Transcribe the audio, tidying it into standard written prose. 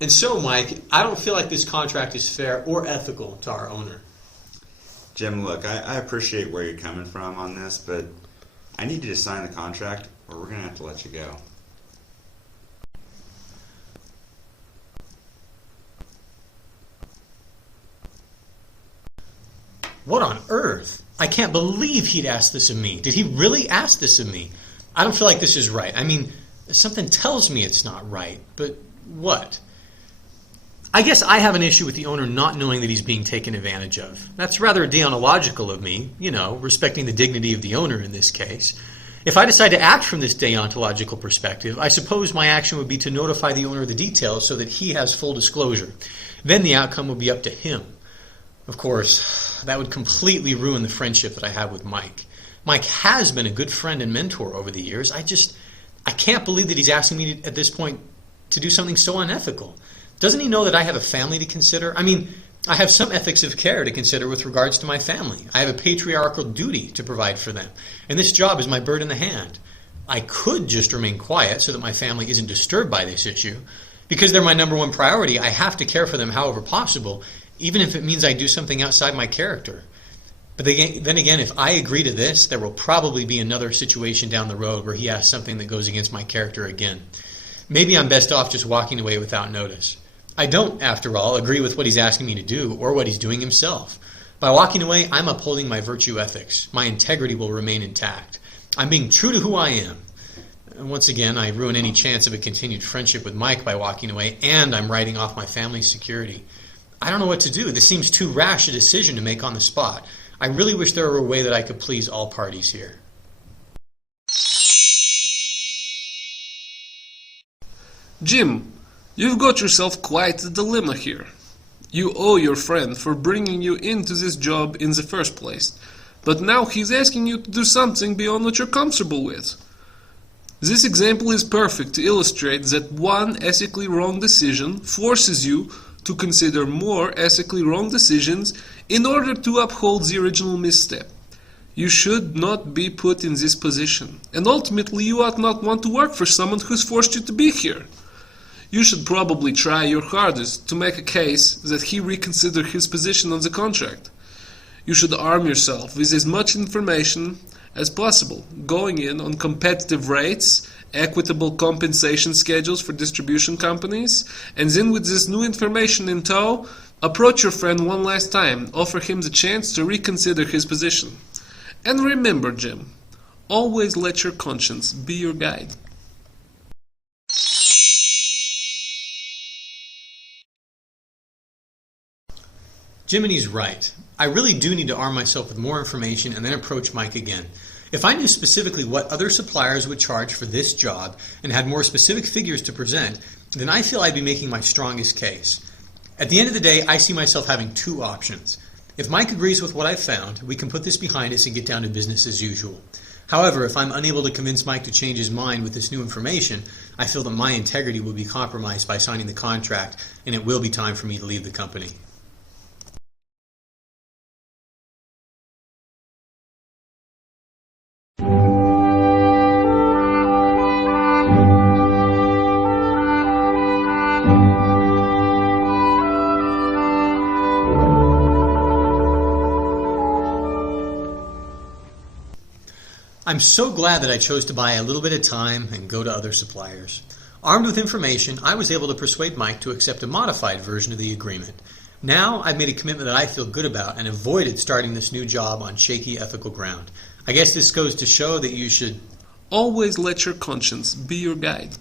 And so, Mike, I don't feel like this contract is fair or ethical to our owner. Jim, look, I appreciate where you're coming from on this, but I need you to sign the contract or we're going to have to let you go. What on earth? I can't believe he'd ask this of me. Did he really ask this of me? I don't feel like this is right. I mean, something tells me it's not right, but what? I guess I have an issue with the owner not knowing that he's being taken advantage of. That's rather deontological of me, respecting the dignity of the owner in this case. If I decide to act from this deontological perspective, I suppose my action would be to notify the owner of the details so that he has full disclosure. Then the outcome would be up to him. Of course, that would completely ruin the friendship that I have with Mike. Mike has been a good friend and mentor over the years. I can't believe that he's asking me at this point to do something so unethical. Doesn't he know that I have a family to consider? I mean, I have some ethics of care to consider with regards to my family. I have a patriarchal duty to provide for them. And this job is my bird in the hand. I could just remain quiet so that my family isn't disturbed by this issue. Because they're my number one priority, I have to care for them however possible, even if it means I do something outside my character. But then again, if I agree to this, there will probably be another situation down the road where he asks something that goes against my character again. Maybe I'm best off just walking away without notice. I don't, after all, agree with what he's asking me to do or what he's doing himself. By walking away, I'm upholding my virtue ethics. My integrity will remain intact. I'm being true to who I am. And once again, I ruin any chance of a continued friendship with Mike by walking away, and I'm writing off my family's security. I don't know what to do. This seems too rash a decision to make on the spot. I really wish there were a way that I could please all parties here. Jim, you've got yourself quite a dilemma here. You owe your friend for bringing you into this job in the first place, but now he's asking you to do something beyond what you're comfortable with. This example is perfect to illustrate that one ethically wrong decision forces you to consider more ethically wrong decisions in order to uphold the original misstep. You should not be put in this position, and ultimately you ought not want to work for someone who's forced you to be here. You should probably try your hardest to make a case that he reconsider his position on the contract. You should arm yourself with as much information as possible, going in on competitive rates, equitable compensation schedules for distribution companies, and then with this new information in tow, approach your friend one last time, offer him the chance to reconsider his position. And remember, Jim, always let your conscience be your guide. Jiminy's right. I really do need to arm myself with more information and then approach Mike again. If I knew specifically what other suppliers would charge for this job and had more specific figures to present, then I feel I'd be making my strongest case. At the end of the day, I see myself having two options. If Mike agrees with what I've found, we can put this behind us and get down to business as usual. However, if I'm unable to convince Mike to change his mind with this new information, I feel that my integrity will be compromised by signing the contract, and it will be time for me to leave the company. I'm so glad that I chose to buy a little bit of time and go to other suppliers. Armed with information, I was able to persuade Mike to accept a modified version of the agreement. Now I've made a commitment that I feel good about and avoided starting this new job on shaky ethical ground. I guess this goes to show that you should always let your conscience be your guide.